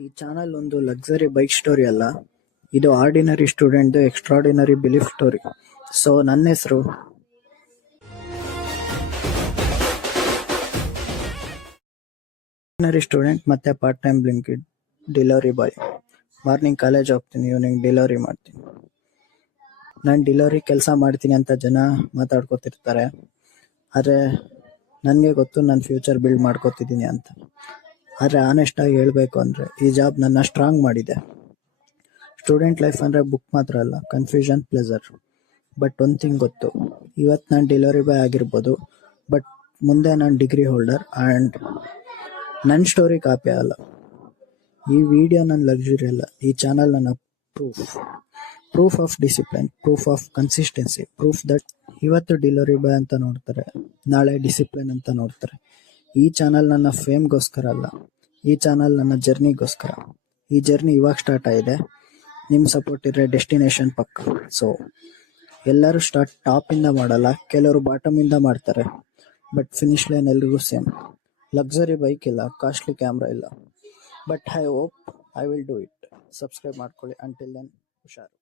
ಈ ಚಾನಲ್ ಒಂದು luxury bike story ಅಲ್ಲ, ಇದು ordinary student extraordinary belief story. So ನನ್ನ ಹೆಸರು ಆರ್ಡಿನರಿ ಸ್ಟೂಡೆಂಟ್ ಮತ್ತೆ part time Blinkit delivery boy. Morning college ಹೋಗ್ತೀನಿ, ಈವ್ನಿಂಗ್ ಡೆಲಿವರಿ ಮಾಡ್ತೀನಿ. ನಾನು ಡೆಲಿವರಿ ಕೆಲಸ ಮಾಡ್ತೀನಿ ಅಂತ ಜನ ಮಾತಾಡ್ಕೊತಿರ್ತಾರೆ, ಆದರೆ ನನಗೆ ಗೊತ್ತು ನನ್ನ ಫ್ಯೂಚರ್ ಬಿಲ್ಡ್ ಮಾಡ್ಕೊತಿದ್ದೀನಿ ಅಂತ. ಆದರೆ ಆನೆಸ್ಟ್ ಆಗಿ ಹೇಳಬೇಕು ಅಂದರೆ ಈ ಜಾಬ್ ನನ್ನ ಸ್ಟ್ರಾಂಗ್ ಮಾಡಿದೆ. ಸ್ಟೂಡೆಂಟ್ ಲೈಫ್ ಅಂದರೆ ಬುಕ್ ಮಾತ್ರ ಅಲ್ಲ, ಕನ್ಫ್ಯೂಷನ್, ಪ್ಲೆಸರ್. ಬಟ್ ಒಂದು ಥಿಂಗ್ ಗೊತ್ತು, ಇವತ್ತು ನಾನು ಡೆಲಿವರಿ ಬಾಯ್ ಆಗಿರ್ಬೋದು, ಬಟ್ ಮುಂದೆ ನಾನು ಡಿಗ್ರಿ ಹೋಲ್ಡರ್. ಆ್ಯಂಡ್ ನನ್ನ ಸ್ಟೋರಿ ಕಾಪಿ ಅಲ್ಲ, ಈ ವಿಡಿಯೋ ನನ್ನ ಲಕ್ಸುರಿ ಅಲ್ಲ, ಈ ಚಾನಲ್ ನನ್ನ proof of discipline, proof of consistency, proof that ಇವತ್ತು ಡೆಲಿವರಿ ಬಾಯ್ ಅಂತ ನೋಡ್ತಾರೆ, ನಾಳೆ ಡಿಸಿಪ್ಲಿನ್ ಅಂತ ನೋಡ್ತಾರೆ. ಈ ಚಾನಲ್ ನನ್ನ ಫೇಮ್ಗೋಸ್ಕರ ಅಲ್ಲ, ಈ ಚಾನಲ್ ನನ್ನ ಜರ್ನಿಗೋಸ್ಕರ. ಈ ಜರ್ನಿ ಇವಾಗ ಸ್ಟಾರ್ಟ್ ಆಗಿದೆ, ನಿಮ್ಮ ಸಪೋರ್ಟ್ ಇದ್ರೆ ಡೆಸ್ಟಿನೇಷನ್ ಪಕ್ಕ. ಸೊ ಎಲ್ಲರೂ ಸ್ಟಾರ್ಟ್ ಟಾಪಿಂದ ಮಾಡಲ್ಲ, ಕೆಲವರು ಬಾಟಮಿಂದ ಮಾಡ್ತಾರೆ, ಬಟ್ ಫಿನಿಶ್ ಲೈನ್ ಎಲ್ರಿಗೂ ಸೇಮ್. ಲಕ್ಸರಿ ಬೈಕ್ ಇಲ್ಲ, ಕಾಸ್ಟ್ಲಿ ಕ್ಯಾಮ್ರಾ ಇಲ್ಲ, but I hope I will do it. Subscribe ಮಾಡ್ಕೊಳ್ಳಿ. ಅಂಟಿಲ್ ದೆನ್ ಹುಷಾರು.